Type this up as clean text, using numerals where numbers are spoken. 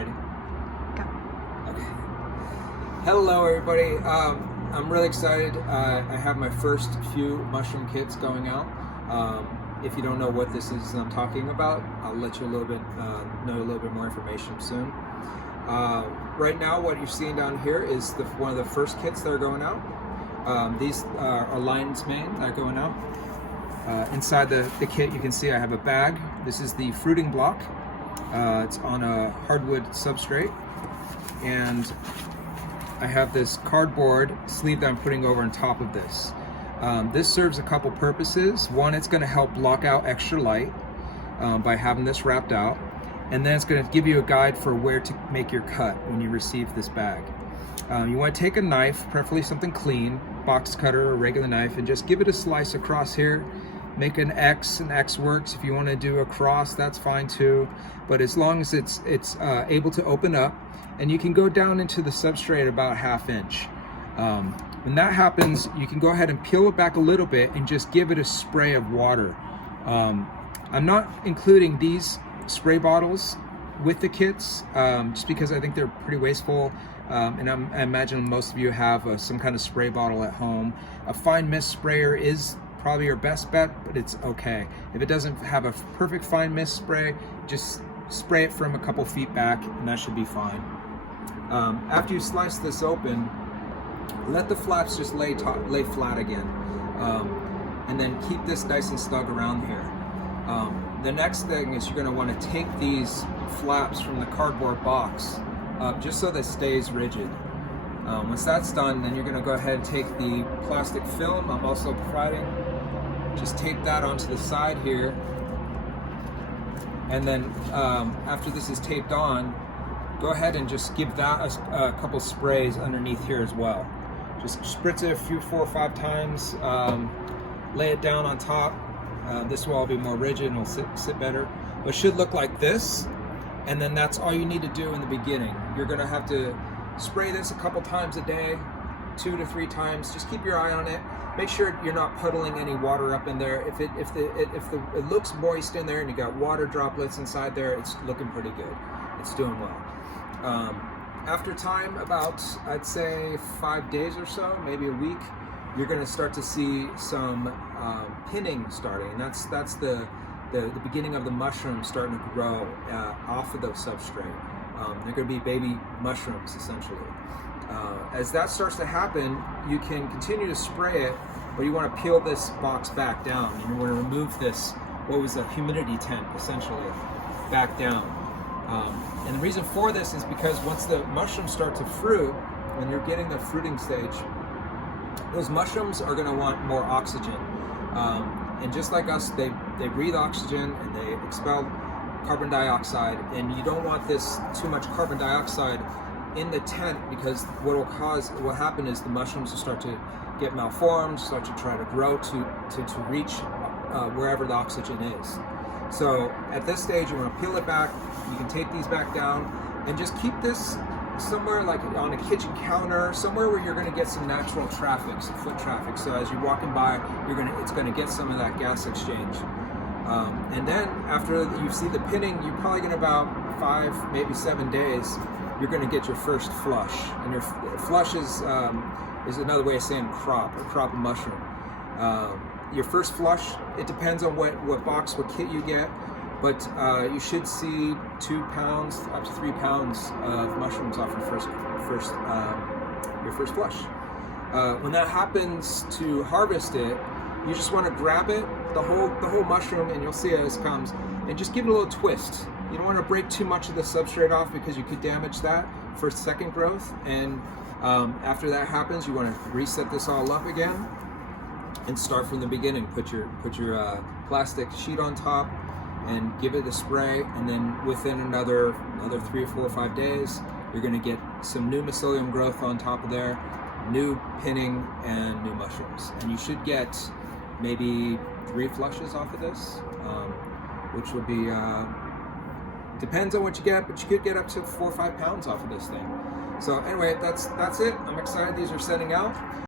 Ready? Go. Okay. Hello everybody. I'm really excited. I have my first few mushroom kits going out. If you don't know what this is I'm talking about, I'll let you know a little bit more information soon. Right now what you're seeing down here is one of the first kits that are going out. These are lion's mane that are going out. Inside the kit you can see I have a bag. This is the fruiting block. It's on a hardwood substrate, and I have this cardboard sleeve that I'm putting over on top of this. This serves a couple purposes. One, it's going to help block out extra light by having this wrapped out, and then it's going to give you a guide for where to make your cut when you receive this bag. You want to take a knife, preferably something clean, box cutter or regular knife, and just give it a slice across here. Make an X, and X works. If you want to do a cross, that's fine too. But as long as it's able to open up, and you can go down into the substrate about 1/2 inch. When that happens, you can go ahead and peel it back a little bit and just give it a spray of water. I'm not including these spray bottles with the kits, just because I think they're pretty wasteful. And I imagine most of you have some kind of spray bottle at home. A fine mist sprayer is probably your best bet, but it's okay. If it doesn't have a perfect fine mist spray, just spray it from a couple feet back and that should be fine. After you slice this open, let the flaps just lay flat again. And then keep this nice and snug around here. The next thing is you're gonna wanna take these flaps from the cardboard box just so that it stays rigid. Once that's done, then you're going to go ahead and take the plastic film I'm also providing, just tape that onto the side here, and then after this is taped on, go ahead and just give that a couple sprays underneath here as well. Just spritz it a few 4 or 5 times, lay it down on top. This will all be more rigid and will sit better. It should look like this, and then that's all you need to do in the beginning. You're going to have to spray this a couple times a day, 2 to 3 times. Just keep your eye on it. Make sure you're not puddling any water up in there. If it looks moist in there and you got water droplets inside there, it's looking pretty good. It's doing well. After time, about I'd say 5 days or so, maybe a week, you're going to start to see some pinning starting, and that's the beginning of the mushroom starting to grow off of the substrate. They're going to be baby mushrooms, essentially. As that starts to happen, you can continue to spray it, but you want to peel this box back down. You want to remove this, what was a humidity tent, essentially, back down. And the reason for this is because once the mushrooms start to fruit, when you're getting the fruiting stage, those mushrooms are going to want more oxygen. And just like us, they breathe oxygen and they expel carbon dioxide, and you don't want too much carbon dioxide in the tent, because what will happen is the mushrooms will start to get malformed, start to try to grow to reach wherever the oxygen is. So at this stage, you want to peel it back. You can take these back down and just keep this somewhere like on a kitchen counter, somewhere where you're going to get some natural traffic, some foot traffic. So as you're walking by, it's going to get some of that gas exchange. And then after you see the pinning, you're probably going to about 5, maybe 7 days, you're going to get your first flush. And your flush is another way of saying a crop of mushroom. Your first flush, it depends on what box, what kit you get, but you should see 2 pounds up to 3 pounds of mushrooms off your first flush. When that happens, to harvest it, you just want to grab it, the whole mushroom, and you'll see it as it comes, and just give it a little twist. You don't want to break too much of the substrate off, because you could damage that for second growth. And after that happens, you want to reset this all up again and start from the beginning. Put your plastic sheet on top and give it a spray, and then within another 3 or 4 or 5 days, you're going to get some new mycelium growth on top of there, new pinning, and new mushrooms. And you should get maybe 3 flushes off of this, which would be, depends on what you get, but you could get up to 4 or 5 pounds off of this thing. So anyway, that's it. I'm excited these are setting out.